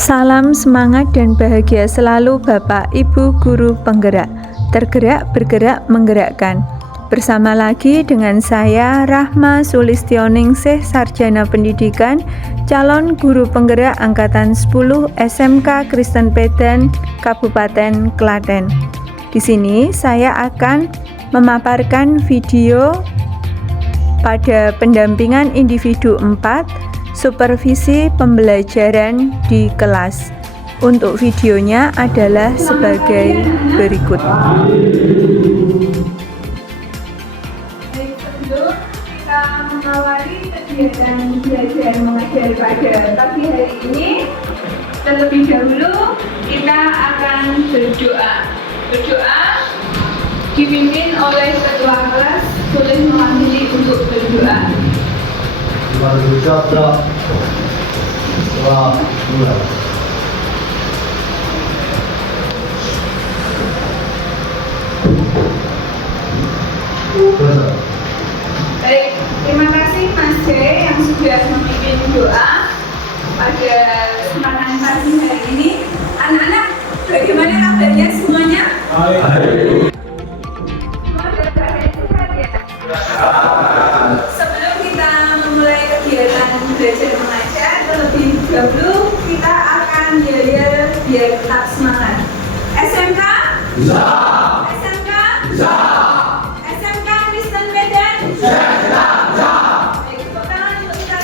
Salam semangat dan bahagia selalu Bapak Ibu Guru Penggerak. Tergerak, bergerak, menggerakkan. Bersama lagi dengan saya Rahma Sulistioningsih, Sarjana Pendidikan, calon guru penggerak Angkatan 10 SMK Kristen Pedan, Kabupaten Klaten. Di sini saya akan memaparkan video pada pendampingan individu 4, supervisi pembelajaran di kelas. Untuk videonya adalah sebagai berikut. Sebelum kita mengawali kegiatan belajar mengajar pada pagi hari ini, terlebih dahulu kita akan berdoa. Berdoa dipimpin oleh ketua kelas, boleh mewakili untuk berdoa. Baik, terima kasih Mas J yang sudah memimpin doa pada kesempatan pagi hari ini. Anak-anak, bagaimana kabarnya semuanya? Semua dalam keadaan sehat ya? Sebelum kita memulai kegiatan belajar mengajar, terlebih dahulu kita akan yel-yel biar tetap semangat. SMK? Bisa! SMK? Bisa! SMK Kristen Pedan? Bisa! Baik, tepuk tangan untuk kita.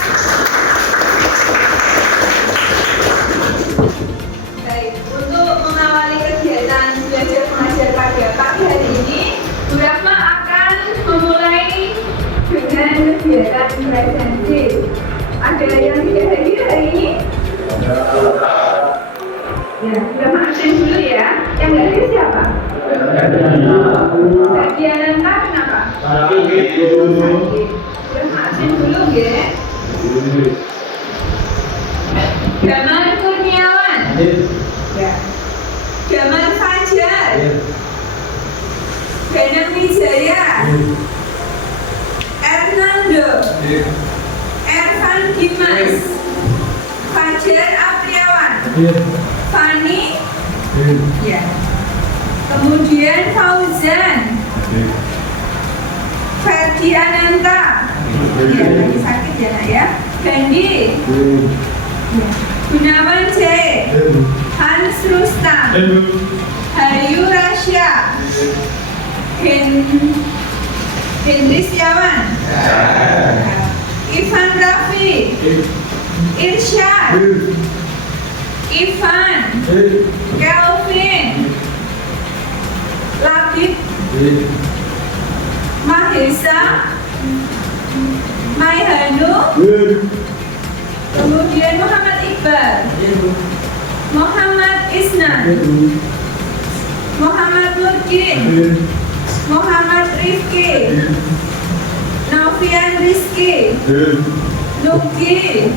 Baik, untuk mengawali kegiatan belajar mengajar pada pagi hari ini, Bu Rahma akan memulai dengan kegiatan presensi. Ada yang tidak hadir hari ini? Ya, sudah absen dulu ya. Yang nggak hadir siapa? Bagian apa? Kenapa? Sakit. Sudah absen dulu ya. Gamal Kurniawan. Ya. Gamal Fajar. Danang Wijaya. Hernando. Ervan Dimas. Fajar Apriawan. Fani. Ya. Kemudian Fauzan. Ferdi Ananta. Ya, lagi sakit ya nak ya. Gandhi. Ya. Gunawan J. Hans Rustam. Hayu Rasya. Hendri Setiawan. Ivan Raffi. Irsyad. Ivan. Kelvin. Labib. Mahesa. Maihanu. Kemudian Muhammad Iqbal. Muhammad Isnan. Muhammad Nurdin. Muhammad Rifki. Novian Rizki. Nugi.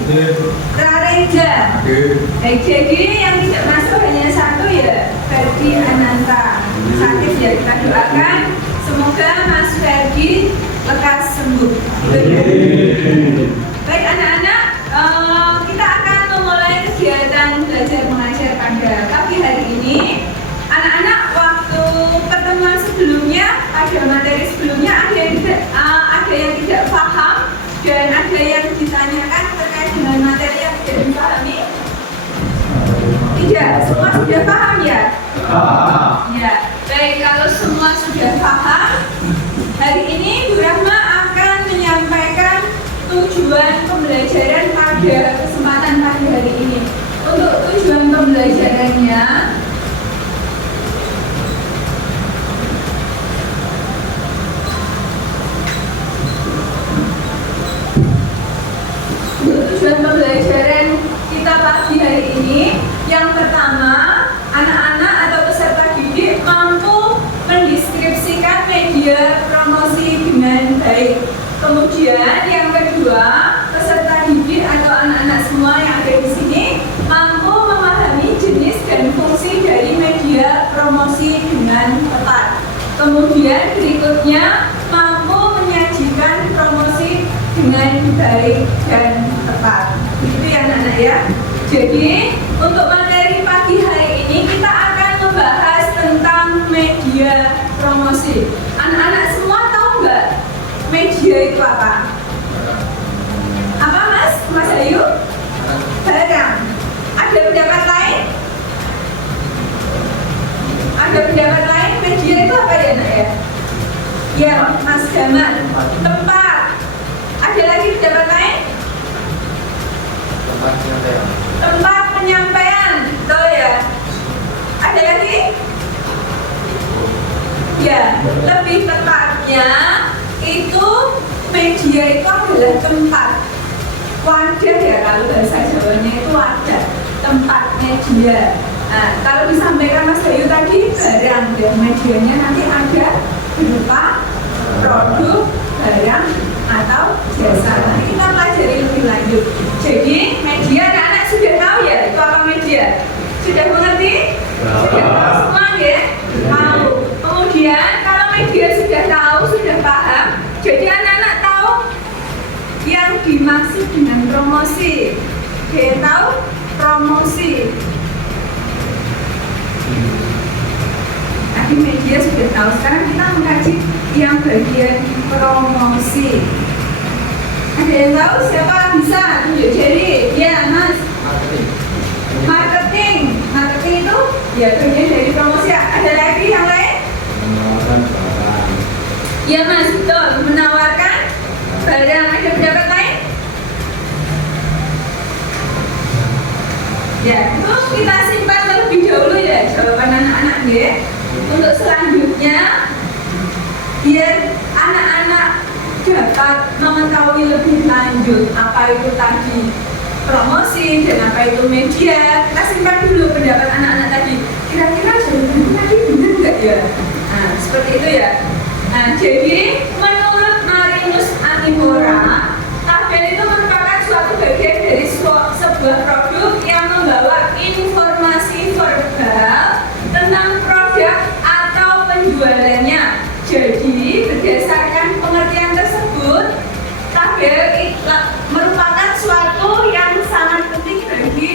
Rarega. Jadi yang tidak masuk hanya satu ya, Ferdi Ananta. Sakit ya, kita doakan semoga Mas Ferdi lekas sembuh. Baik anak-anak, kita akan memulai kegiatan belajar mengajar pada pagi hari ini. Anak-anak, waktu pertemuan sebelumnya, pada materi sebelumnya ada yang tidak paham dan ada yang ditanyakan terkait dengan materi yang tidak dipahami. Tidak, semua sudah paham ya? Ya, baik, kalau semua sudah paham, hari ini Bu Rahma akan menyampaikan tujuan pembelajaran pada kesempatan pagi hari ini. Untuk tujuan pembelajarannya, kita pagi hari ini, yang pertama, anak-anak atau peserta didik mampu mendeskripsikan media promosi dengan baik. Kemudian yang kedua, peserta didik atau anak-anak semua yang ada di sini mampu memahami jenis dan fungsi dari media promosi dengan tepat. Kemudian berikutnya, mampu menyajikan promosi dengan baik dan tepat. Itu ya anak-anak ya. Jadi untuk Tempat penyampaian, betul ya. Ada lagi? Ya, lebih tepatnya itu media itu adalah tempat, wadah ya, kalau bahasa Jawanya itu wadah, tempat media. Nah, kalau disampaikan Mas Bayu tadi barang, dan medianya nanti ada berupa produk, barang, atau jasa. Nanti kita pelajari lebih lanjut. Jadi media anak-anak sudah tahu ya itu apa media? Sudah mengerti? Sudah tahu semua ya? Tahu. Kemudian kalau media sudah tahu, sudah paham, jadi anak-anak tahu yang dimaksud dengan promosi. Dia tahu promosi. Tadi media sudah tahu, sekarang kita mengkaji yang bagian promosi. Ada yang tahu siapa bisa tunjuk jari? Ya Mas. Marketing. Marketing itu ya bagian dari promosi. Ada lagi yang lain? Menawarkan barang. Ya Mas, betul. Menawarkan barang. Ada pendapat lain? Ya, itu kita simpan terlebih dahulu ya jawaban anak-anak ya. Untuk selanjutnya, biar anak-anak dapat mengetahui lebih lanjut apa itu tadi promosi dan apa itu media, kita simpan dulu pendapat anak-anak tadi. Kira-kira jawabannya tadi benar nggak ya? Nah, seperti itu ya. Nah, jadi menurut Marinus Anipora, tabel itu merupakan suatu bagian dari sebuah produk yang membawa informasi verbal tentang produk atau penjualannya. Jadi berdasarkan pengertian tersebut, tabel merupakan suatu yang sangat penting bagi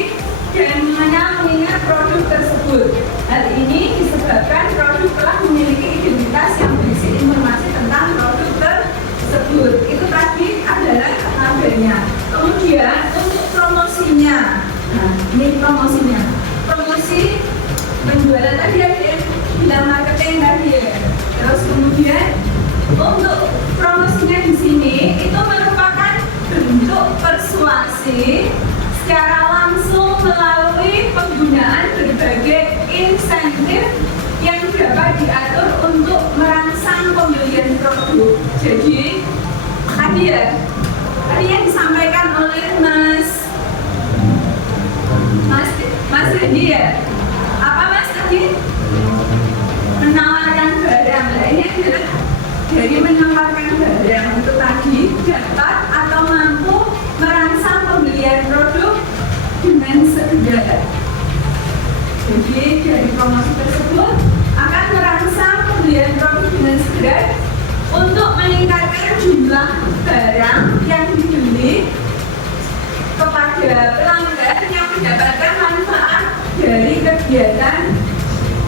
dan mengingat produk tersebut. Hal ini disebabkan produk telah memiliki identitas yang berisi informasi tentang produk tersebut. Itu tadi adalah tabelnya. Kemudian untuk promosinya, nah ini promosinya. Promosi penjualan tadi ada yang bilang marketing tadi ya. Terus kemudian untuk promosinya di sini itu merupakan bentuk persuasi secara langsung melalui penggunaan berbagai insentif yang dapat diatur untuk merangsang pembelian produk. Jadi tadi yang disampaikan oleh Mas Hadi ya. Apa Mas tadi? Menawarkan barang. Nah, ini adalah dari menawarkan barang itu tadi dapat atau mampu merangsang pembelian produk dengan segera. Jadi dari promosi tersebut akan merangsang pembelian produk dengan segera untuk meningkatkan jumlah barang yang dibeli kepada pelanggan yang mendapatkan manfaat dari kegiatan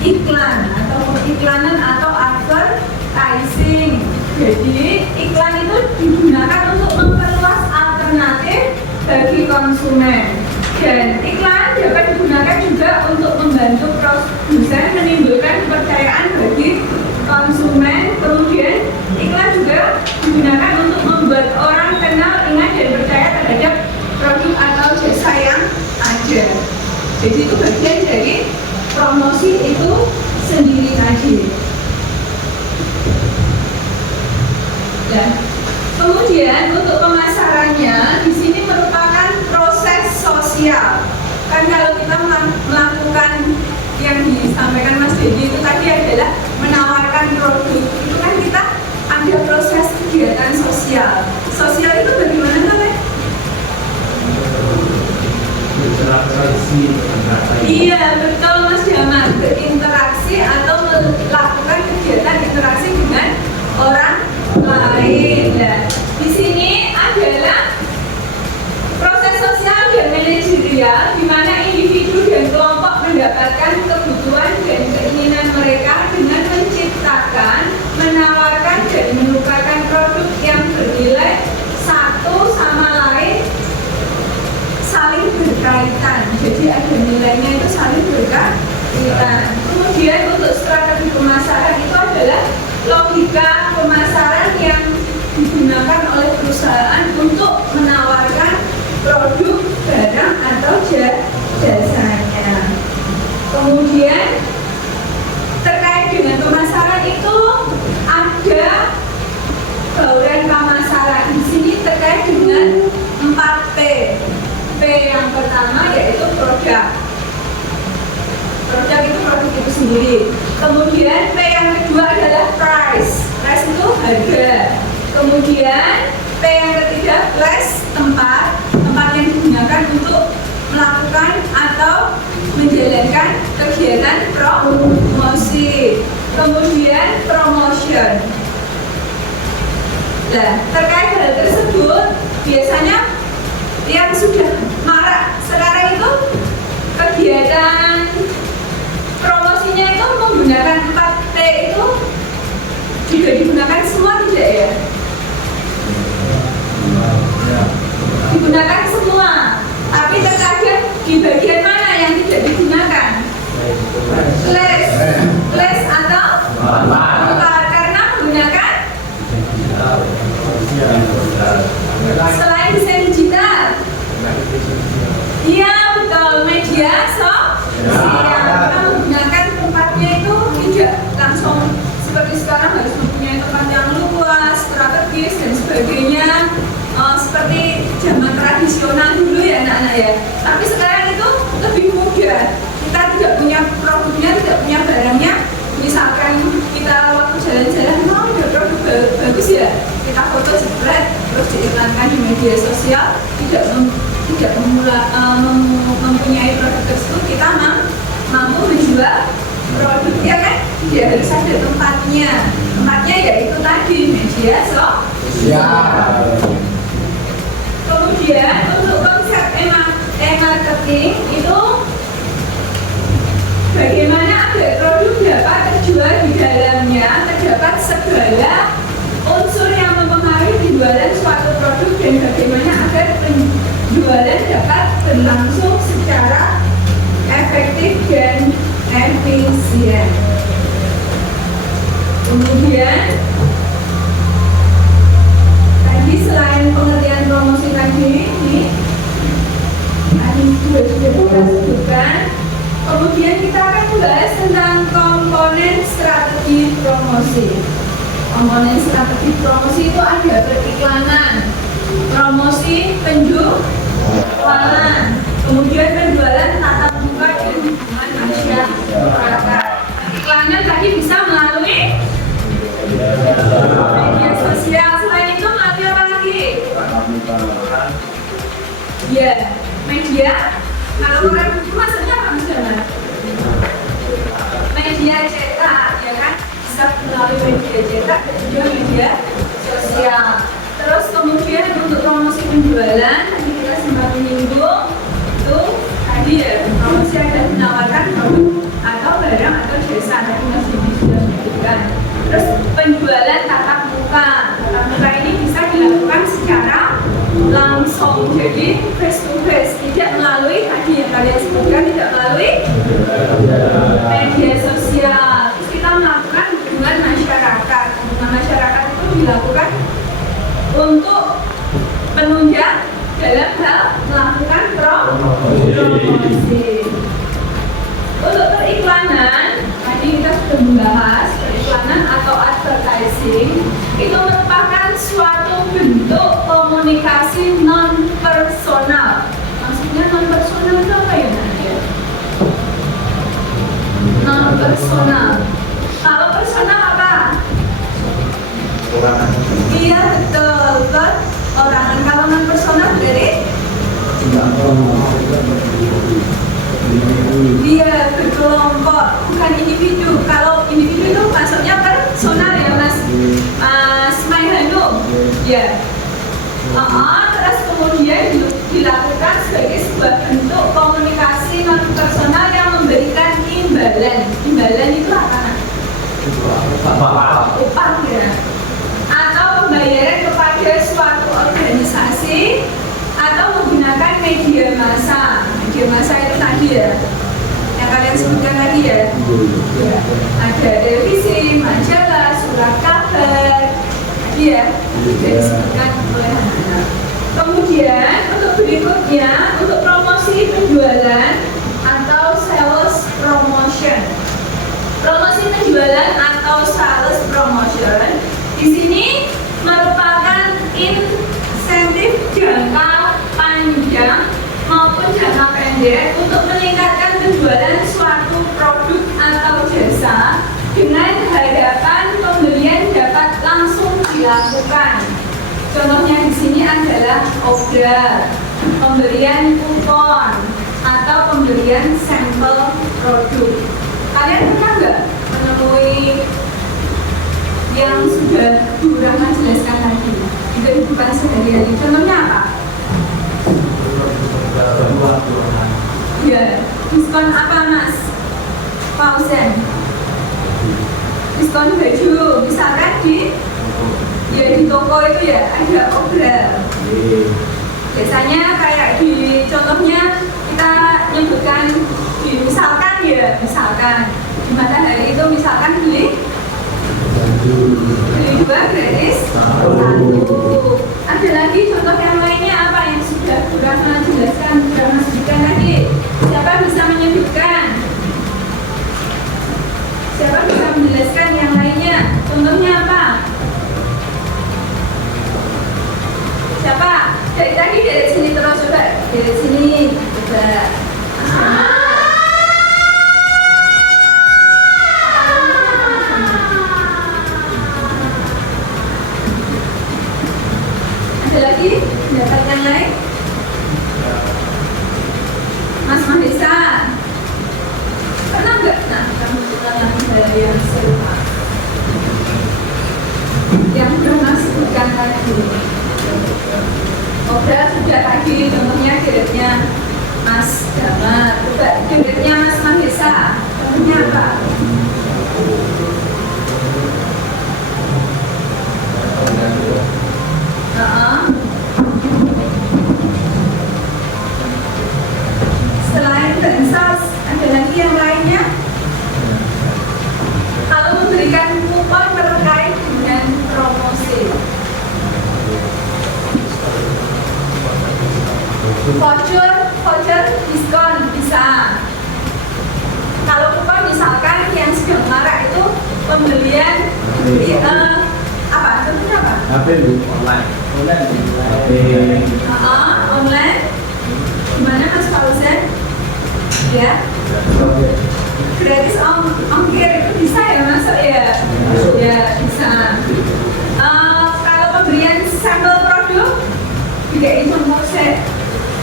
iklan atau periklanan atau advertising. Jadi iklan itu digunakan untuk memperluas alternatif bagi konsumen. Dan iklan dapat digunakan juga untuk membantu produsen menimbulkan kepercayaan bagi konsumen. Kemudian iklan juga digunakan untuk membuat orang kenal, ingat dan percaya terhadap produk atau jasa yang ada. Jadi itu bagian dari promosi itu sendiri tadi. Ya. Kemudian untuk pemasarannya di sini merupakan proses sosial. Kan kalau kita melakukan yang disampaikan Mas Dedi itu tadi adalah menawarkan produk, itu kan kita ada proses kegiatan sosial. Sosial itu bagaimana namanya? Berinteraksi. Iya betul Mas Jamal, berinteraksi atau melakukan kegiatan interaksi dengan orang lain. Nah, di sini adalah proses sosial dan manajerial di mana individu dan kelompok mendapatkan kebutuhan dan keinginan mereka dengan menciptakan, menawarkan dan menukarkan produk yang bernilai satu sama lain saling berkaitan. Jadi ada nilainya itu saling berkaitan. Kemudian untuk strategi pemasaran itu adalah logika pemasaran yang digunakan oleh perusahaan untuk menawarkan produk, barang, jasanya. Kemudian terkait dengan pemasaran itu ada bauran pemasaran. Di sini terkait dengan 4P. P yang pertama yaitu produk. Produk itu produk itu sendiri. Kemudian P yang kedua adalah price. Price itu harga. Kemudian P yang ketiga place, tempat yang digunakan untuk melakukan atau menjalankan kegiatan promosi. Kemudian promotion. Nah, terkait hal tersebut biasanya yang sudah marak sekarang itu kegiatan promosinya itu menggunakan 4T itu juga digunakan semua tidak ya? Digunakan semua, tapi terkadang di bagian mana yang tidak digunakan? Less atau tukar karena menggunakan selain desain digital. Iya betul, media sosial. Kita menggunakan tempatnya itu tidak langsung seperti sekarang harus mempunyai tempat yang luas, strategis dan sebagainya. Seperti zaman tradisional dulu ya anak-anak ya. Tapi sekarang itu lebih mudah. Kita tidak punya produknya, tidak punya barangnya. Misalkan kita waktu jalan-jalan mau ada produk bagus ya, kita foto jepret terus diiklankan di media sosial. Tidak mempunyai produk tersebut, kita mampu menjual produknya kan. Dia harus ada tempatnya. Tempatnya yaitu tadi media sosial. Kemudian untuk konsep e-marketing itu bagaimana agar produk dapat terjual di dalamnya terdapat segala unsur yang mempengaruhi penjualan suatu produk dan bagaimana agar penjualan dapat berlangsung secara efektif dan efisien. Kemudian tadi selain pengertian promosi tadi sudah kita sebutkan. Kemudian kita akan membahas tentang komponen strategi promosi. Komponen strategi promosi itu ada periklanan, promosi penjualan, kemudian penjualan tatap muka dan hubungan masyarakat. Periklanan tadi bisa melalui media sosial. Selain itu melalui apa lagi? Ya, media. Kalau orang itu maksudnya apa misalnya? Media cetak, ya kan? Bisa melalui media cetak dan juga media sosial. Terus kemudian untuk promosi penjualan, tadi kita sempat menyinggung itu tadi ya, promosi ada menawarkan produk atau barang atau jasa, tadi masih sudah disebutkan. Terus penjualan tatap muka. Tatap muka ini bisa dilakukan secara langsung, jadi face to face, tidak melalui tadi yang kalian sebutkan, tidak melalui media sosial. Terus kita melakukan hubungan masyarakat. Hubungan masyarakat itu dilakukan untuk menunjang dalam hal melakukan promosi. Untuk periklanan, tadi kita sudah membahas periklanan atau advertising itu merupakan suatu bentuk komunikasi non personal. Maksudnya non personal itu apa ya Nadia? Non personal. Kalau personal apa? Orangan. Iya betul, orangan. Kalau non personal berarti? Dia berkelompok, bukan individu. Kalau individu itu masuknya personal ya Mas Maihanum. Ya. Terus kemudian dilakukan sebagai sebuah bentuk komunikasi non personal yang memberikan imbalan. Imbalan itu apa? Upah ya. Atau pembayaran kepada suatu organisasi atau menggunakan media massa. Media massa itu tadi ya, yang kalian sebutkan tadi ya. Ada televisi, majalah, surat kabar, tadi ya, sudah disebutkan oleh anak-anak. Kemudian untuk berikutnya, untuk promosi penjualan expanded untuk meningkatkan penjualan suatu produk atau jasa dengan harapan pembelian dapat langsung dilakukan. Contohnya di sini adalah order, pemberian kupon, atau pemberian sampel produk. Kalian pernah nggak menemui yang sudah Bu Rahma jelaskan tadi? Itu kehidupan sehari-hari. Contohnya apa? Ya, diskon apa Mas? Pausen. Diskon baju, misalkan di toko itu ya ada obral. Biasanya kayak di contohnya kita nyebutkan misalkan di Matahari itu misalkan beli 2 gratis 1. Ada lagi contoh yang lainnya apa yang sudah Bu Rahma jelaskan, Bu Rahma sebutkan tadi. Siapa bisa menyebutkan? Siapa bisa menjelaskan yang lainnya? Contohnya apa? Siapa? Dari tadi dari sini terus coba. Dari sini coba. Ada lagi pendapat yang lain? Mas Mahesa, pernah nggak kamu mengalami hal yang serupa? Yang pernah sebutkan tadi. Obral sudah tadi, contohnya geretnya Mas Damar. Coba geretnya Mas Mahesa, contohnya apa? Selain bansos, ada lagi yang lainnya? Kalau memberikan kupon terkait dengan promosi, voucher diskon bisa. Kalau kupon misalkan yang sedang marak itu pembelian apa? Contohnya apa? Online. Online. Gimana Mas Pausen? Ya. Gratis ongkir itu bisa ya masuk ya? Ya bisa. Kalau pemberian sampel produk, dikasih contoh saya.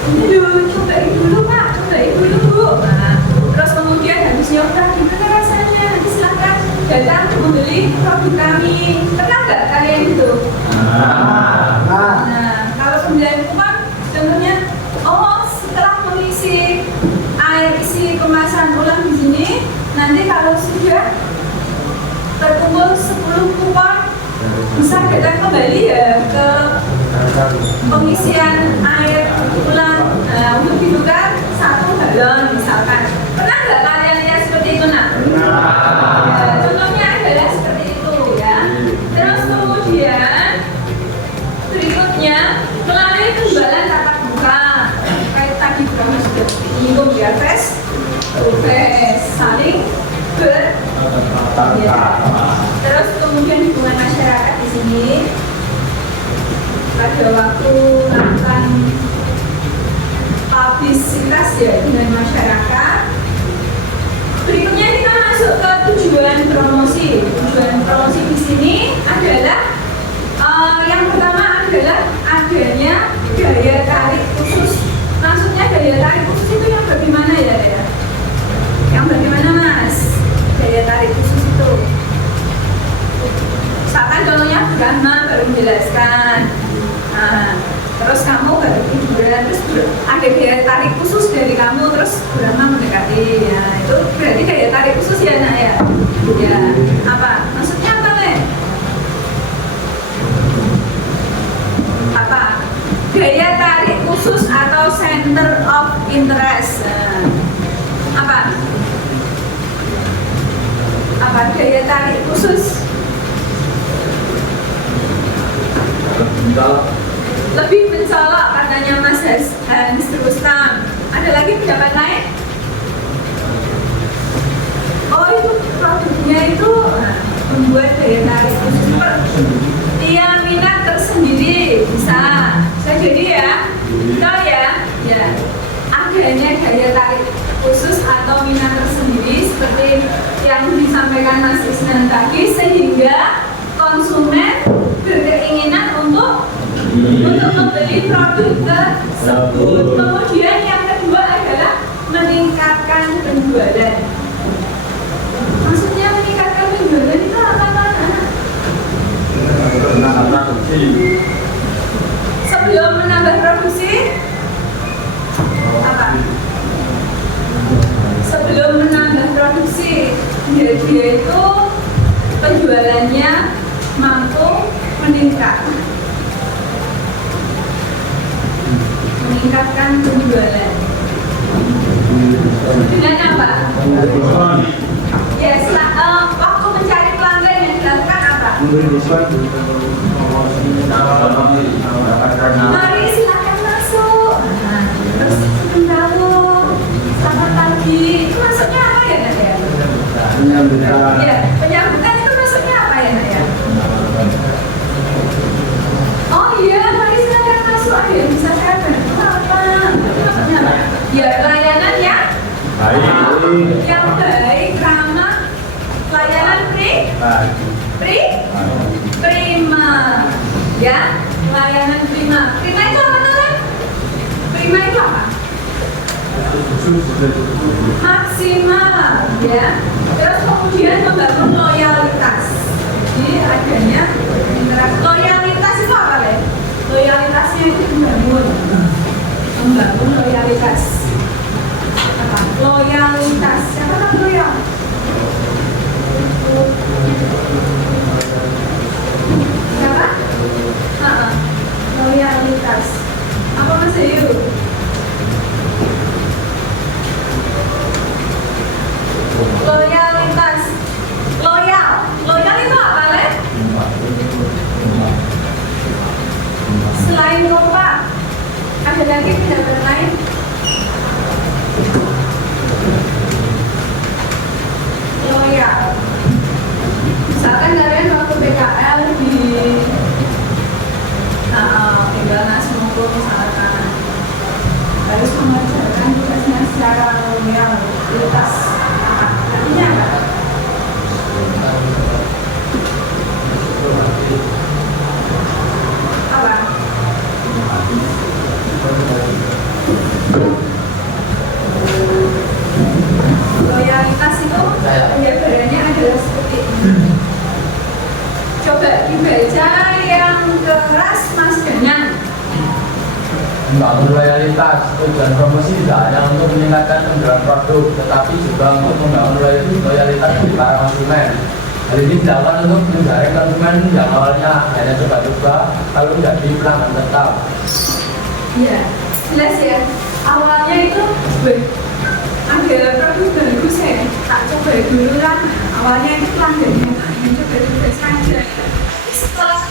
Ini dulu, cobain dulu Pak, cobain dulu Bu. Nah, terus kemudian habis nyoba, gimana rasanya? Nanti silakan datang membeli produk kami. Pernah nggak kalian itu? Nah, kalau pembelian kupon, contohnya, setelah mengisi air isi kemasan ulang di sini, nanti kalau sudah terkumpul 10 kupon, bisa datang kembali ya ke pengisian air ulang untuk ditukar 1 galon misalkan. Pernah nggak kalian lihat seperti itu nak? Ya, contohnya adalah seperti itu ya. Terus kemudian berikutnya melalui penjualan tatap muka, kayak tadi Brahma sudah menyinggung ya, face to face, saling ya. Terus kemudian hubungan masyarakat di sini pada waktu melakukan publisitas ya dengan masyarakat. Berikutnya kita masuk ke tujuan promosi. Tujuan promosi di sini adalah yang pertama adalah adanya daya tarik khusus. Maksudnya daya tarik khusus itu yang bagaimana ya? Yang bagaimana Mas? Daya tarik khusus itu. Misalkan contohnya Brahma baru menjelaskan. Nah, terus kamu baru tiduran, terus ada daya tarik khusus dari kamu, terus Brahma mendekati. Ya, itu berarti daya tarik khusus ya nak ya? Ya, apa? Maksudnya apa nih? Apa? Daya tarik khusus atau center of interest. Apa? Apa daya tarik khusus? Lebih mencolok katanya Mas Mr. Rustam. Ada lagi pendapat lain? Oh itu produknya itu membuat daya tarik khusus. Dia minat tersendiri bisa jadi ya. Tahu ya? Ya. adanya daya tarik khusus atau minat tersendiri seperti yang disampaikan Mas Isnan tadi, sehingga konsumen berkeinginan untuk membeli produk tersebut. Kemudian yang kedua adalah meningkatkan penjualan. Maksudnya meningkatkan penjualan itu apa, anak? Sebelum menambah produksi apa? Sebelum menambah produksi, dia itu penjualannya mampu meningkatkan penjualan dengan apa? Ya, waktu mencari pelanggan yang dilakukan apa? Mari silakan masuk. Terus tahu selamat pagi. Itu maksudnya apa ya, Nak ya? Ya, penyambutan itu maksudnya apa ya, Nak ya? Oh iya, mari silakan masuk. Ada yang bisa saya bantu apa? Itu maksudnya apa? Ya, layanan yang baik, ramah, layanan prima, ya, layanan prima. Prima itu apa tuh? Prima itu apa? Maksimal, ya. Terus kemudian membangun loyalitas. Jadi adanya interaksi. Loyalitas itu apa, Le? Loyalitasnya itu membangun loyalitas. Apa? Loyalitas. Siapa kan loyal? Siapa? Loyalitas. Apa Mas Ayu? Loyalitas. Loyal itu apa, Le? Selain kompak, ada lagi pendapat lain? Loyal. Misalkan kalian waktu PKL di tinggal Nasmoko misalkan, harus mengerjakan tugasnya secara loyalitas. Artinya apa? Apa? Loyalitas itu penjabarannya adalah seperti ini. Coba dibaca yang keras, Mas Danang. Membangun loyalitas, tujuan promosi tidak hanya untuk meningkatkan penjualan produk, tetapi juga untuk membangun loyalitas bagi para konsumen. Hal ini dilakukan untuk menjaring konsumen yang awalnya hanya coba-coba, lalu menjadi pelanggan tetap. Iya, jelas ya. Awalnya itu, ada produk bagus ya, tak coba dulu lah. Awalnya itu pelanggannya hanya coba-coba saja. Setelah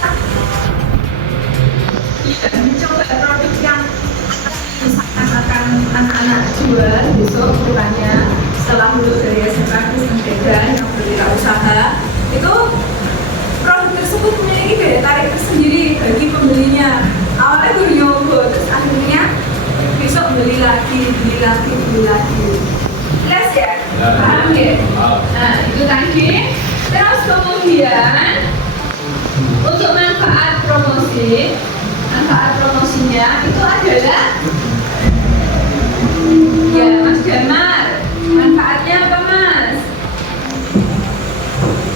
mencoba produk yang akan anak-anak jual besok bukannya setelah lulus dari SMA dan yang berwirausaha, itu produk tersebut memiliki daya tarik tersendiri bagi pembelinya. Awalnya bernyoba, terus akhirnya besok beli lagi. Jelas ya? Paham ya? Nah, itu tadi. Terus kemudian untuk manfaat promosinya itu adalah, ya Mas Damar, manfaatnya apa Mas?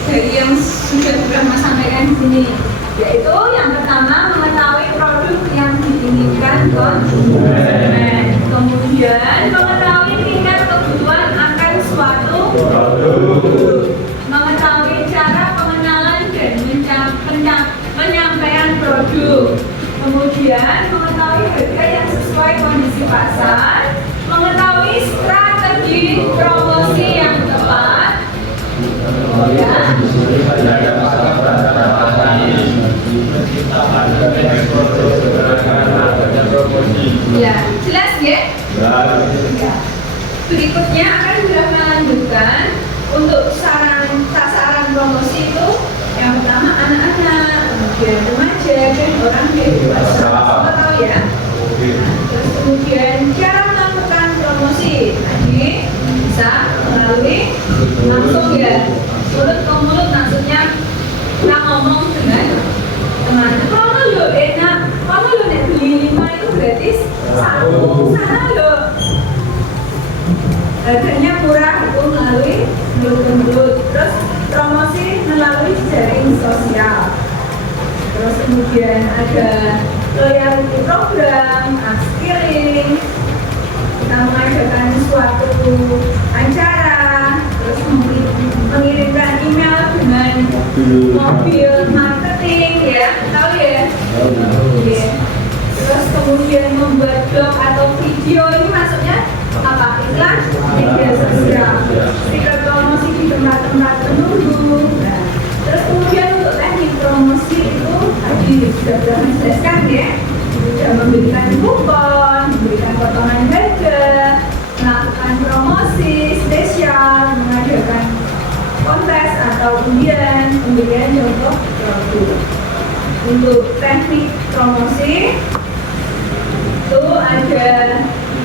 Dari yang sudah Mas sampaikan di sini, yaitu yang pertama mengetahui produk yang diinginkan konsumen, kemudian mengetahui tingkat kebutuhan akan suatu produk, mengetahui cara pengenalan dan penyampaian produk, kemudian mengetahui harga yang sesuai kondisi pasar, mengetahui strategi promosi yang tepat, ya, jelas ya? Ya. Berikutnya akan sudah melanjutkan untuk sasaran promosi itu yang pertama anak-anak, kemudian remaja dan orang dewasa. Semua tahu ya? Terus kemudian cara melakukan Harganya murah itu melalui mulut-mulut. Terus promosi melalui jaring sosial. Terus kemudian ada loyalty program, upskilling, kita mengadakan suatu acara, terus mengirimkan email dengan mobil marketing, ya, tahu ya? Yeah. Terus kemudian membuat blog atau video, ini maksudnya apa? Iklan media sosial, stiker promosi di tempat-tempat penunggu. Nah, terus kemudian untuk teknik promosi itu tadi sudah menjelaskan ya, sudah memberikan kupon, memberikan potongan harga, melakukan promosi spesial, mengadakan kontes atau undian, pemberian contoh produk. Untuk teknik promosi itu ada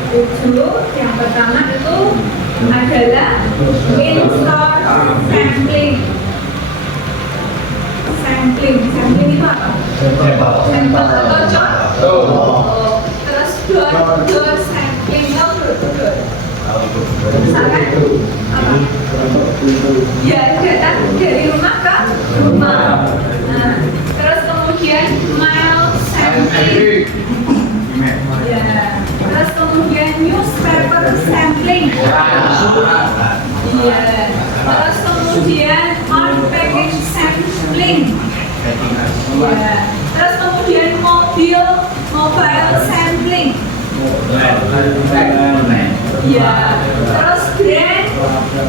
7. Yang pertama itu adalah in-store sampling. Sampling itu apa? Sampel atau contoh. Terus door sampling itu misalkan apa? Ya, datang dari rumah ke rumah. Nah, terus kemudian mile sampling. Ya, terus kemudian newspaper sampling. Iya. Terus kemudian on package sampling. Ya. Terus kemudian mobile sampling. Ya. Terus brand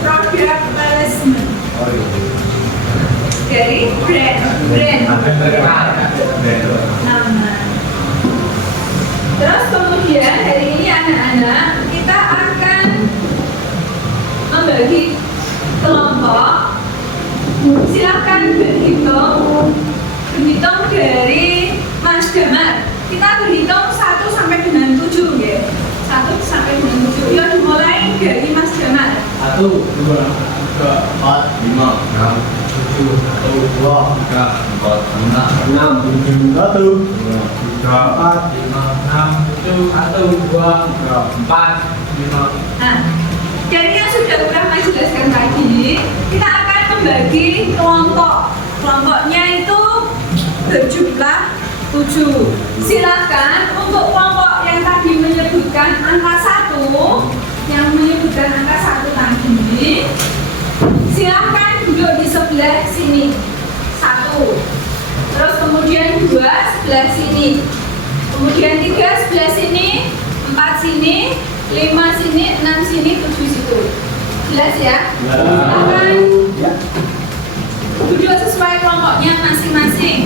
product placement. Dari brand nama. Terus kemudian hari ini anak-anak kita akan membagi kelompok. Silakan berhitung dari Mas Damar. Kita berhitung 1 sampai dengan 7 ya. 1 sampai dengan 7. Ya, dimulai dari Mas Damar. 1, 2, 3, 4, 5, 6, 7, 1, 2, 3, 4, 5, 6, 7, 1, 2, 3, 4, 5, 6, 7, 1, 2, 3, 4, 5. Nah, dari yang sudah Rahma jelaskan tadi, kita akan membagi kelompok. Kelompoknya itu berjumlah 7. Silakan untuk kelompok yang tadi menyebutkan angka 1, yang menyebutkan angka 1 tadi, silakan duduk di sebelah sini. 1. Terus kemudian 2 sebelah sini. Kemudian 3 sebelah sini, 4 sini, 5 sini, 6 sini, 7 situ. Jelas ya? Silakan duduk sesuai kelompoknya masing-masing.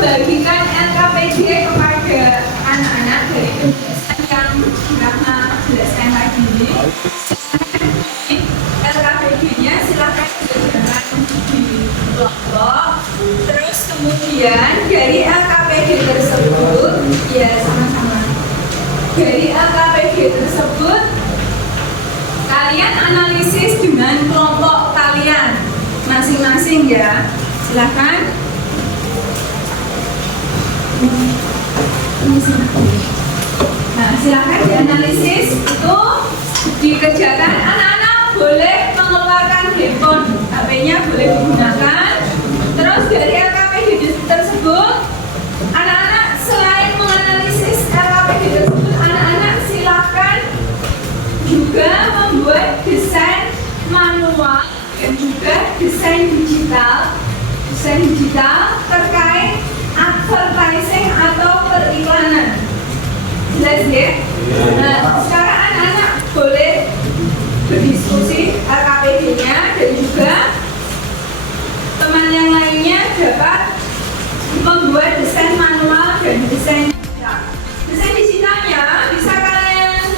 Membagikan LKPD kepada anak-anak dari penjelasan yang Rahma jelaskan tadi. LKPD-nya silakan dijelaskan di kelompok. Terus kemudian dari LKPD tersebut, ya sama-sama. Dari LKPD tersebut, kalian analisis dengan kelompok kalian masing-masing ya. Silakan. Nah, silakan dianalisis itu dikerjakan. Anak-anak boleh mengeluarkan handphone, HP-nya boleh digunakan. Terus dari juga membuat desain manual dan juga desain digital terkait advertising atau periklanan. Jelas ya? Nah, sekarang anak-anak boleh berdiskusi RKPD-nya dan juga teman yang lainnya dapat membuat desain manual dan desain digital. Desain digitalnya bisa kalian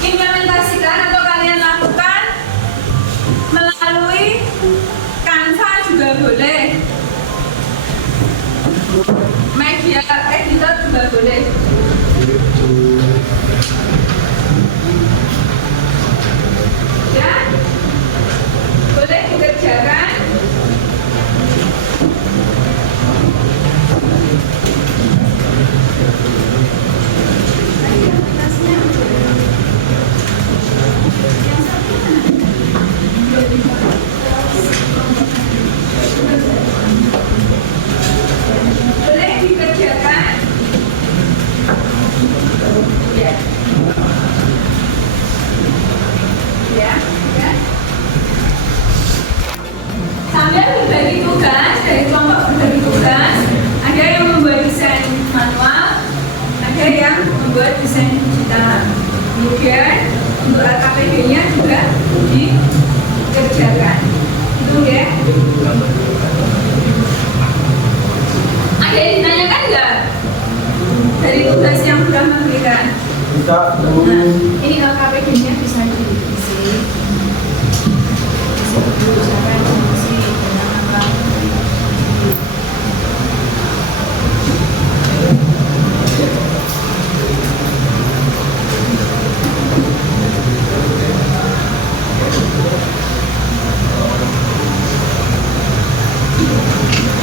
implementasikan atau kalian lakukan melalui Canva juga boleh, media editor juga boleh. Ya, boleh dikerjakan. Boleh dikerjakan. Ya. Ya, ya. Sambil berbagi tugas dari kelompok berbagi tugas, ada yang membuat desain manual, ada yang membuat desain digital. Kemudian untuk RKPD-nya juga dikerjakan. Itu ya. Ada yang ditanyakan nggak dari tugas yang sudah memberikan? Bisa dulu. Nah, ini LKPD-nya bisa diisi. Siapa yang diisi dengan apa?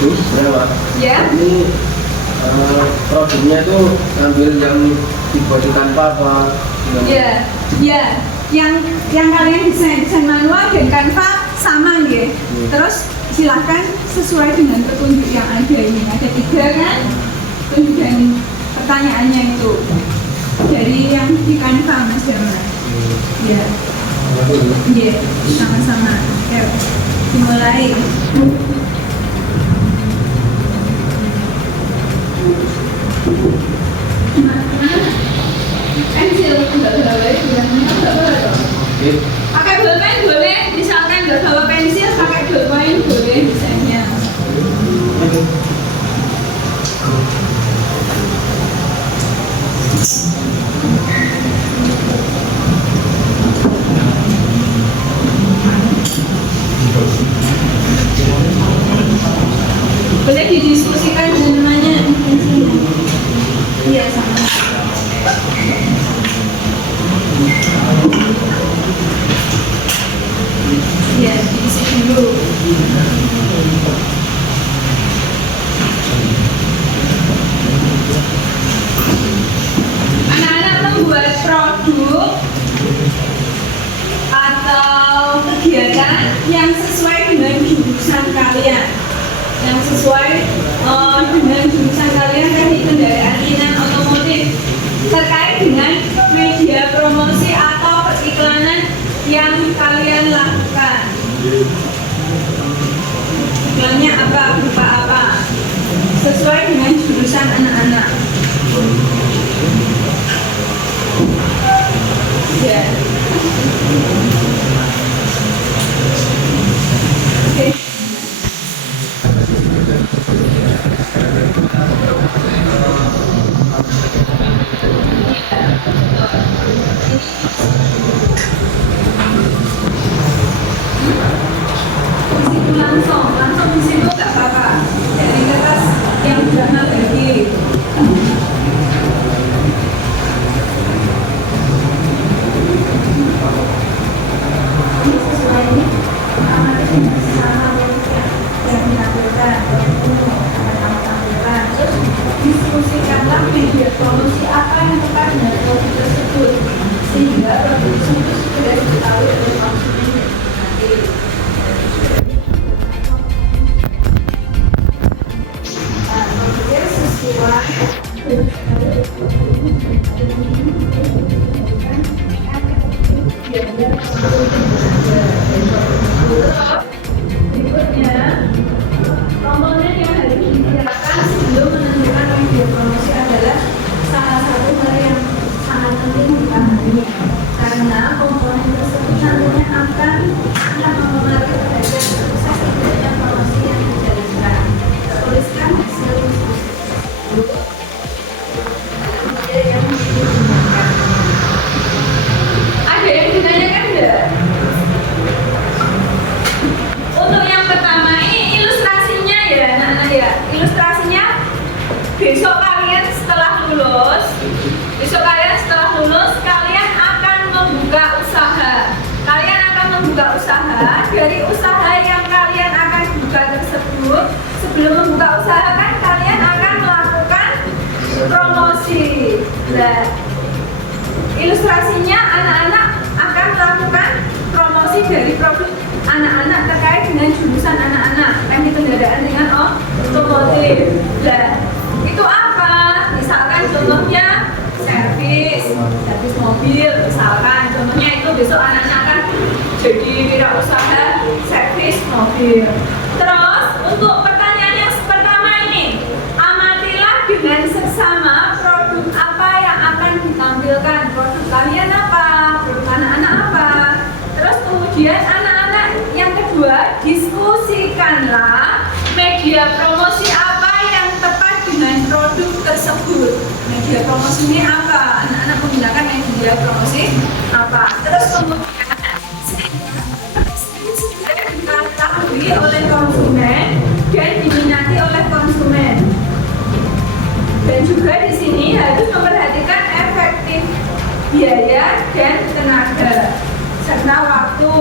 Terus berapa? Ya, Ini produknya itu ambil yang dibuat di Canva apa? ya, ya. Yang kalian desain manual dan Canva sama ya. Terus silahkan sesuai dengan petunjuk yang ada ini. Ada 3 kan? Petunjuk dan pertanyaannya itu dari yang di Canva Mas Dharma. Ya, ya, sama-sama. Yuk, dimulai. Pensil nggak bawa ya? Nggak bawa dong. Pakai bolpen boleh, misalkan nggak bawa pensil, pakai bolpen boleh desainnya. Boleh didiskusikan dengan temannya. Iya sama. Iya, diisi dulu. Anak-anak membuat produk atau kegiatan yang sesuai dengan jurusan kalian. Yang sesuai dengan jurusan kalian tadi, kendaraan ringan otomotif, terkait dengan media promosi atau periklanan yang kalian lakukan. Iklannya apa, berupa apa, sesuai dengan jurusan anak-anak. Ya. Oke. Langsung di situ nggak apa-apa. Dari kertas yang sudah bagi. Diskusikanlah media promosi apa yang tepat dengan produk tersebut sehingga produk tersebut sudah diketahui oleh konsumen nanti. Produknya sesuai dengan usaha yang kalian akan buka tersebut, sebelum membuka usaha kan kalian akan melakukan promosi. Nah, ilustrasinya anak-anak akan melakukan promosi dari produk anak-anak terkait dengan jurusan anak-anak teknik kendaraan dengan otomotif. Nah, itu apa? Misalkan contohnya servis mobil, misalkan contohnya itu besok anak-anak akan jadi wirausaha servis mobil. Terus untuk pertanyaan yang pertama ini, amatilah dengan seksama produk apa yang akan ditampilkan. Produk kalian apa? Produk anak-anak apa? Terus kemudian anak-anak yang kedua, diskusikanlah media promosi apa yang tepat dengan produk tersebut. Media promosi ini apa? Anak-anak menggunakan media promosi apa? Terus kemudian diketahui oleh konsumen dan diminati oleh konsumen. Dan juga di sini harus memperhatikan efektif biaya dan tenaga serta waktu.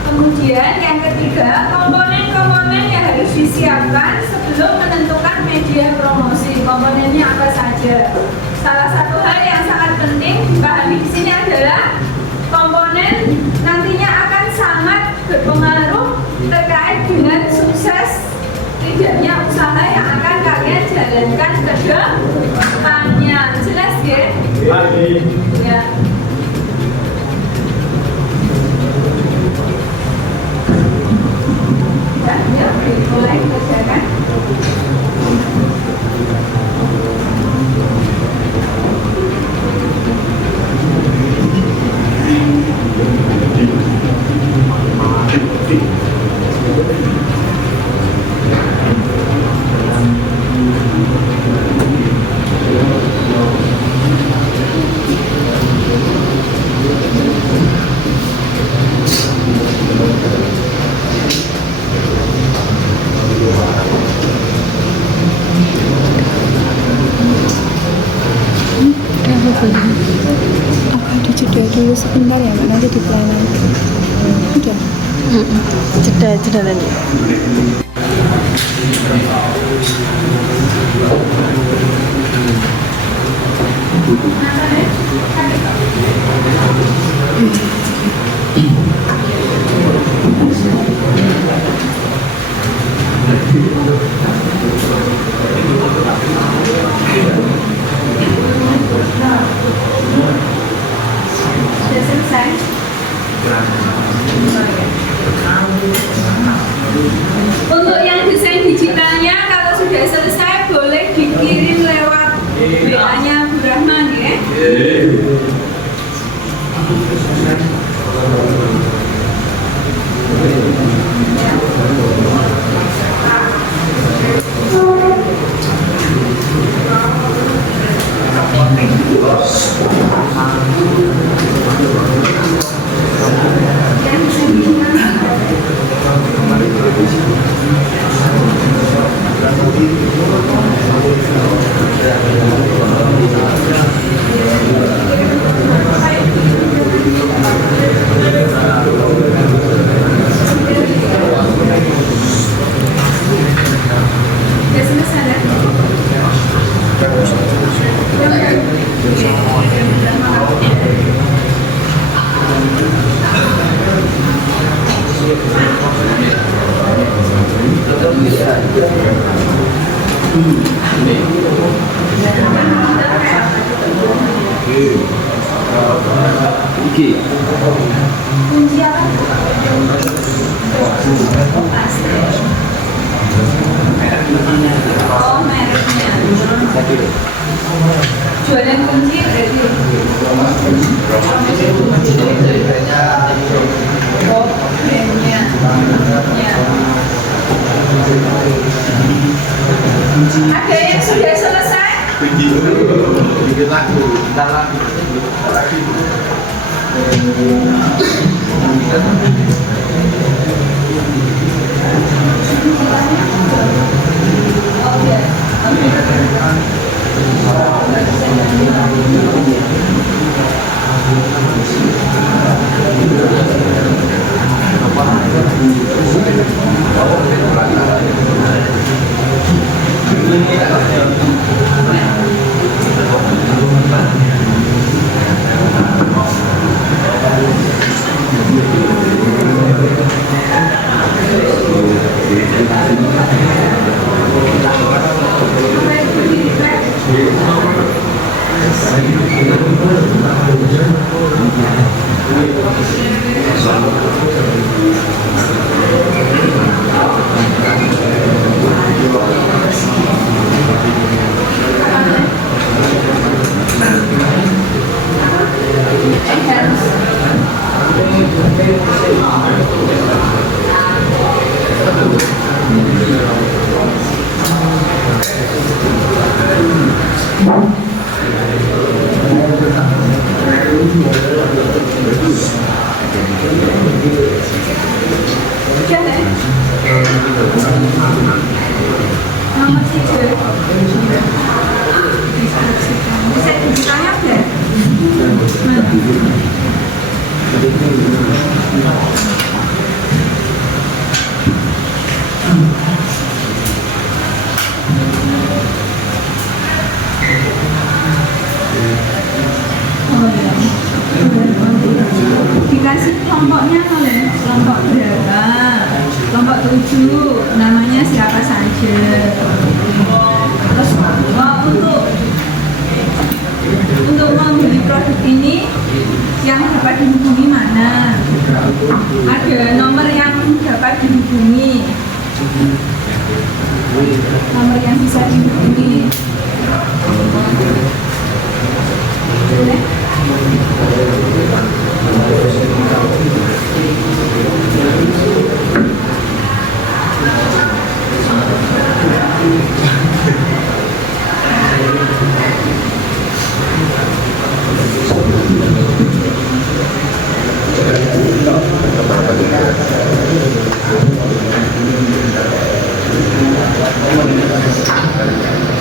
Kemudian yang ketiga, komponen-komponen yang harus disiapkan sebelum menentukan media promosi. Komponennya apa saja? Salah satu hal yang sangat penting dipahami di sini adalah komponen nantinya akan sangat berpengaruh terkait dengan sukses tidaknya usaha yang akan kalian jalankan ke depannya. Jelas ya? Ya. Ya, mulai kerjakan. Apa dijeda dulu sebentar ya Mbak, nanti di pelayanan. Udah? Jeda lagi. Sudah selesai? Untuk yang desain digitalnya kalau sudah selesai boleh dikirim lewat WA-nya Bu Rahman ya. Sudah selesai ya? Kunci apa? Oh, mereknya. Jualan kunci berarti. Oh, brandnya. Ya. Ada yang sudah selesai? Nomor 3. Bisa dibuka deh. Dikasih kelompoknya kali, kelompok berapa? Kelompok 7, namanya siapa saja. Terus untuk membeli produk ini yang dapat dihubungi mana? Ada nomor yang dapat dihubungi, nomor yang bisa dihubungi. Boleh?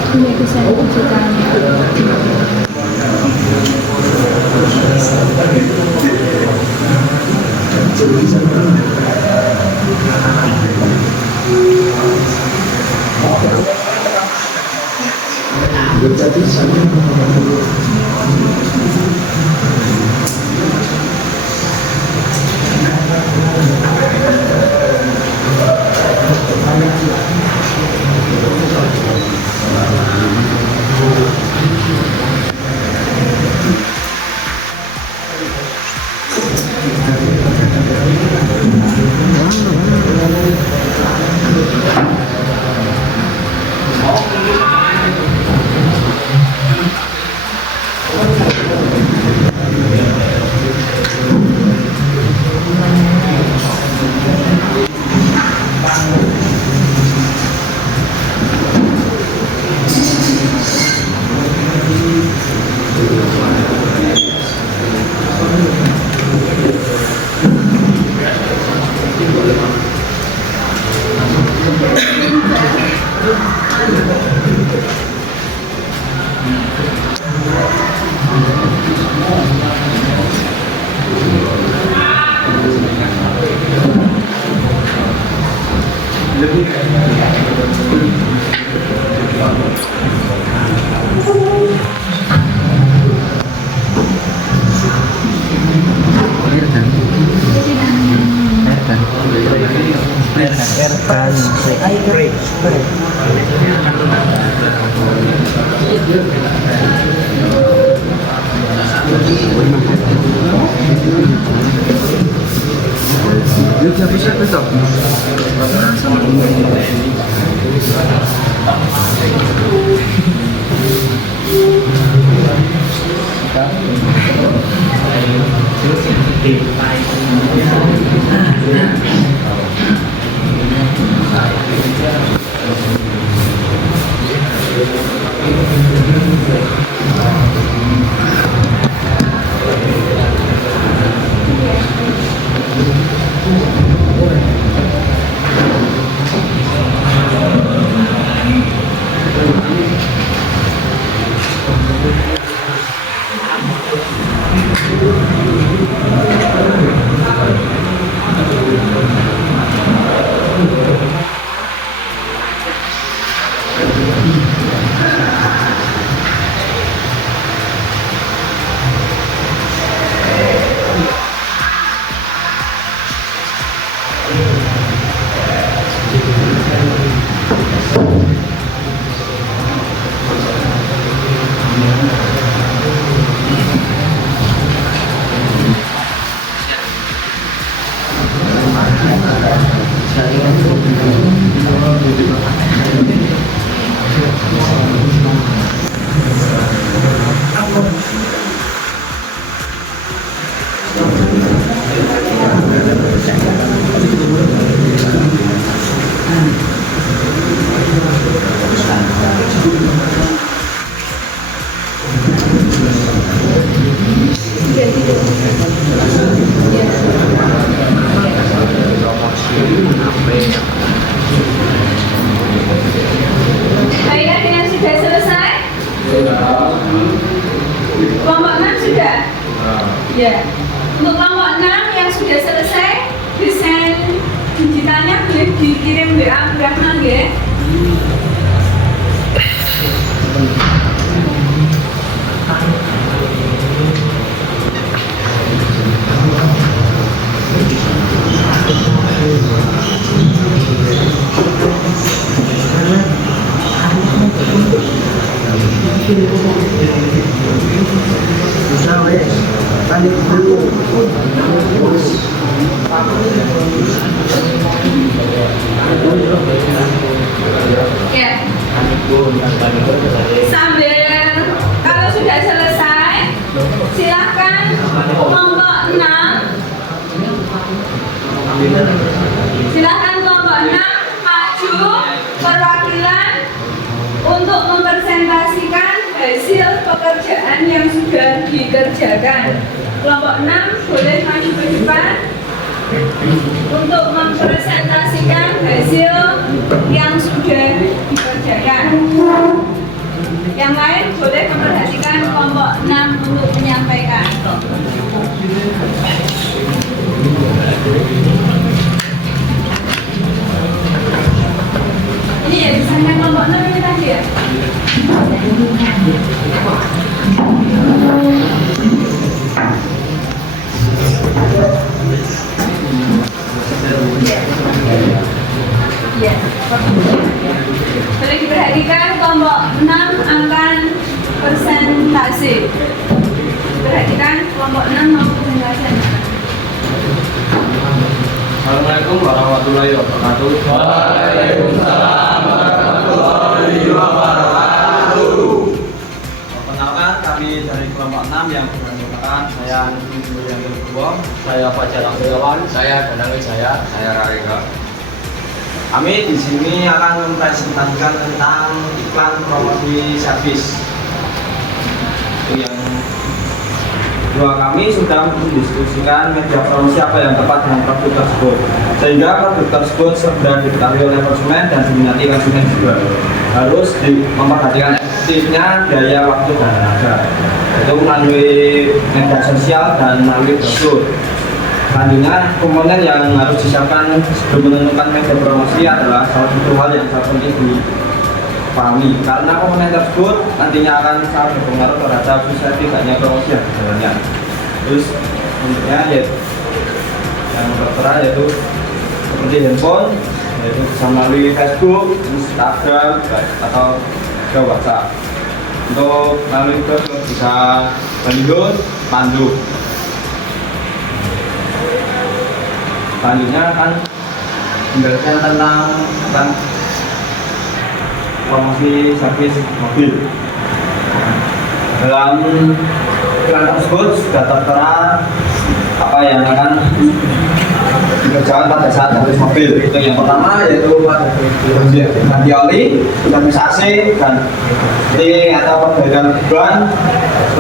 Ini bisa ditunjukkannya. Bisa wes, balik dulu. Ya. Sambil kalau sudah selesai, silakan kelompok 6. Silakan kelompok 6 maju perwakilan untuk mempresentasikan hasil pekerjaan yang sudah dikerjakan. Kelompok 6 boleh maju ke depan untuk mempresentasikan hasil yang sudah dikerjakan. Yang lain boleh memperhatikan kelompok 6 untuk menyampaikan. Ini ya disampaikan kelompok 6 ini tadi ya? Iya. Boleh diperhatikan kelompok 6 akan presentasi. Perhatikan kelompok 6 mau presentasi. Assalamualaikum warahmatullahi wabarakatuh. Waalaikumsalam warahmatullahi wabarakatuh. Perkenalkan, kami dari kelompok 6 yang bersangkutan. Saya Nusri Mulyanto Kubo, Saya Fajar Akhirawan, saya Danang Wijaya, saya Rarega. Kami di sini akan mempresentasikan tentang iklan promosi servis. Yang kedua, kami sudah mendiskusikan media promosi apa yang tepat dengan produk tersebut, sehingga produk tersebut segera diketahui oleh konsumen dan diminati konsumen juga. Harus memperhatikan efektifnya biaya, waktu, dan tenaga, itu melalui media sosial dan melalui brosur. Selanjutnya, komponen yang harus disiapkan sebelum menentukan media promosi adalah salah satu hal yang sangat penting dipahami, karena komponen tersebut nantinya akan sangat berpengaruh terhadap sukses tidaknya promosi yang sebenarnya. Terus bentuknya yaitu yang tertera yaitu seperti handphone, yaitu bisa melalui Facebook, Instagram, atau ke WhatsApp. Untuk melalui brosur bisa baliho, spanduk. Selanjutnya akan menjelaskan tentang promosi servis mobil. Dalam iklan tersebut sudah tertera apa yang akan dikerjakan pada saat servis mobil. Itu yang pertama yaitu ganti oli, servisasi, ganti atau perbaikan ban,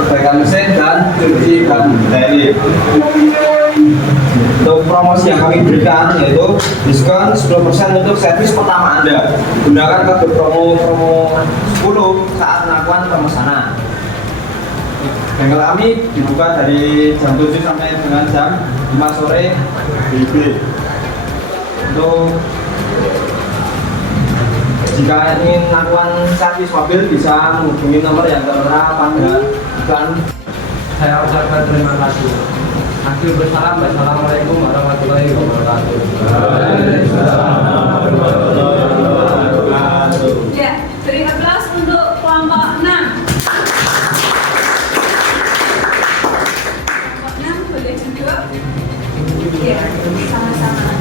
perbaikan mesin, dan cuci ban daily. Untuk promosi yang kami berikan yaitu diskon 10% untuk servis pertama Anda. Gunakan kode promo 10 saat melakukan pemesanan. Bengkel kami dibuka dari jam 7 sampai dengan jam 5 sore WIB. Untuk jika ingin melakukan servis mobil bisa menghubungi nomor yang tertera pada iklan. Saya ucapkan terima kasih. Akhir bersalam, wassalamualaikum warahmatullahi wabarakatuh. Ya, beri aplaus untuk kelompok 6. Kelompok 6 boleh duduk. Ya, sama-sama.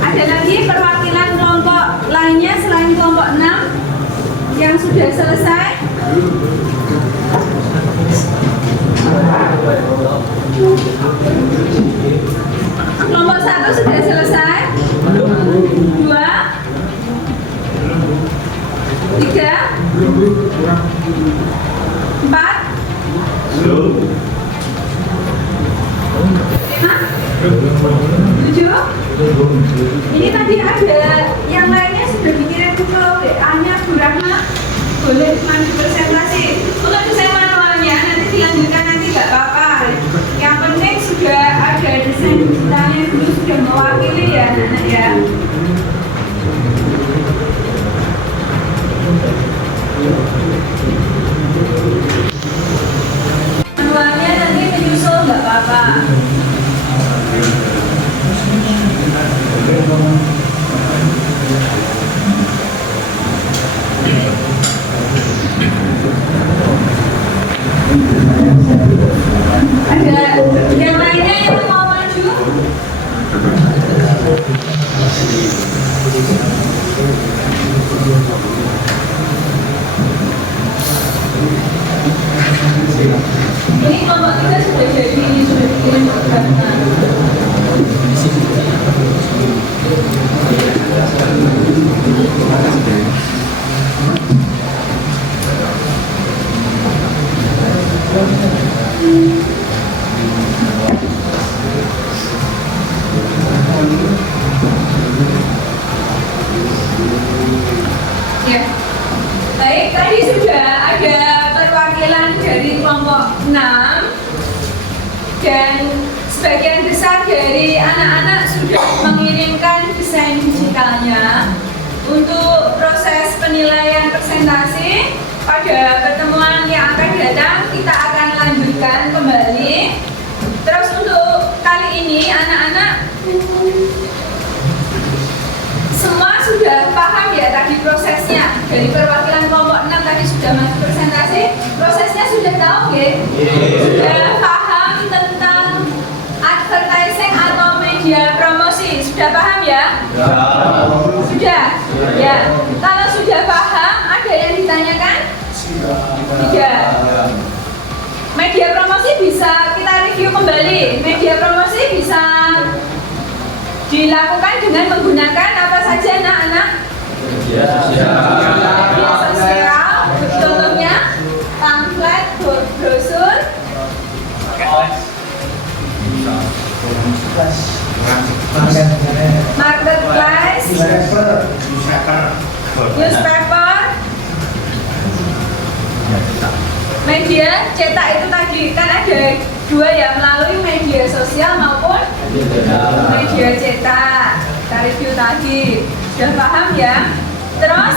Ada lagi perwakilan kelompok lainnya selain kelompok 6 yang sudah selesai? Kelompok 1 sudah selesai? 2 3 4 5 7. Ini tadi ada yang lainnya sudah dikirim ke WA-nya Bu Rahma. Boleh maju presentasi. Untuk desain manualnya nanti dilanjutkan nanti nggak apa-apa. Yang penting sudah ada desain digitalnya dulu, sudah mewakili ya anak-anak ya. Manualnya nanti menyusul nggak apa-apa. Ya. Baik, tadi sudah ada perwakilan dari kelompok 6 dan sebagian besar dari anak-anak sudah mengirimkan desain digitalnya. Untuk proses penilaian presentasi pada pertemuan yang akan datang kita akan lanjutkan kembali. Terus untuk kali ini anak-anak semua sudah paham ya tadi prosesnya. Dari perwakilan kelompok 6 tadi sudah masuk presentasi, prosesnya sudah tahu ya? Sudah paham tentang advertising atau media promosi, sudah paham ya? Sudah? Ya. Kalau sudah paham, ada yang ditanyakan? Tidak. Media promosi bisa kita review kembali. Media promosi bisa dilakukan dengan menggunakan apa saja anak-anak? Media sosial. Contohnya pamflet, brosur, marketplace, newspaper, media cetak itu tadi kan ada dua ya, melalui media sosial maupun media cetak. Kita review tadi, sudah paham ya? Terus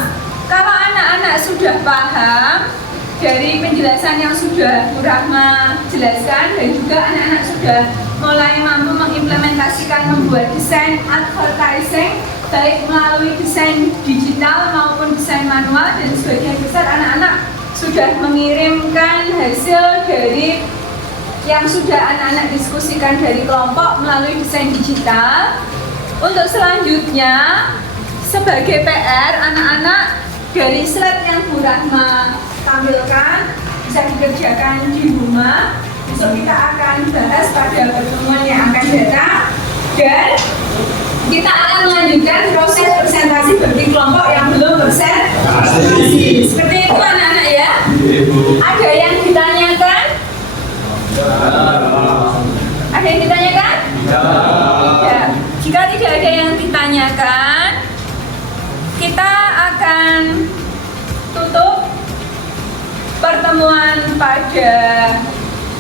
kalau anak-anak sudah paham dari penjelasan yang sudah Bu Rahma jelaskan dan juga anak-anak sudah mulai mampu mengimplementasikan membuat desain advertising baik melalui desain digital maupun desain manual, dan sebagian besar anak-anak sudah mengirimkan hasil dari yang sudah anak-anak diskusikan dari kelompok melalui desain digital. Untuk selanjutnya sebagai PR, anak-anak dari slide yang Bu Rahma tampilkan bisa dikerjakan di rumah. Besok kita akan bahas pada pertemuan yang akan datang, dan kita akan melanjutkan proses presentasi bagi kelompok yang belum presentasi. Seperti itu anak-anak ya. Ada yang ditanyakan? Ada yang ditanyakan? Ya. Jika tidak ada yang ditanyakan, kita akan tutup pertemuan pada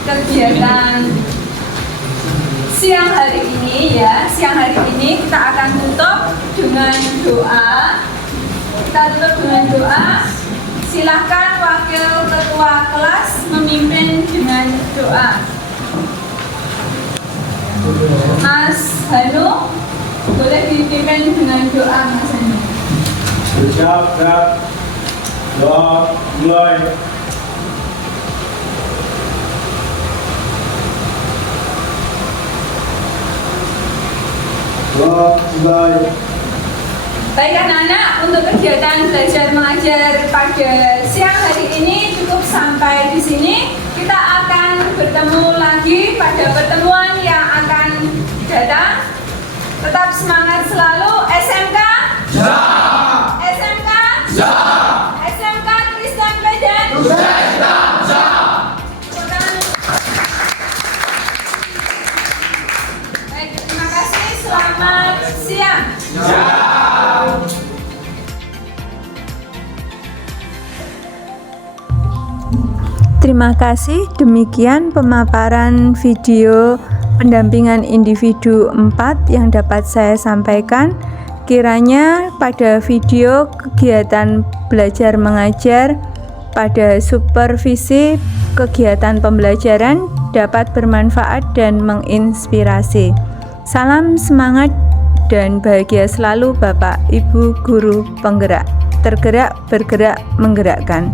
kegiatan siang hari ini ya. Siang hari ini kita akan tutup dengan doa. Kita tutup dengan doa. Silakan wakil ketua kelas memimpin dengan doa. Mas Hanu, boleh dipimpin dengan doa Mas Hanu. Siap. Doa mulai. Baik anak-anak, untuk kegiatan belajar mengajar pada siang hari ini cukup sampai di sini. Kita akan bertemu lagi pada pertemuan yang akan datang. Tetap semangat selalu. SMK? Ya. SMK? Ya. SMK Kristen Medan? Ya. Baik, terima kasih. Selamat siang. Ya. Terima kasih, demikian pemaparan video pendampingan individu 4 yang dapat saya sampaikan. Kiranya pada video kegiatan belajar mengajar pada supervisi kegiatan pembelajaran dapat bermanfaat dan menginspirasi. Salam semangat dan bahagia selalu Bapak Ibu Guru Penggerak. Tergerak, bergerak, menggerakkan.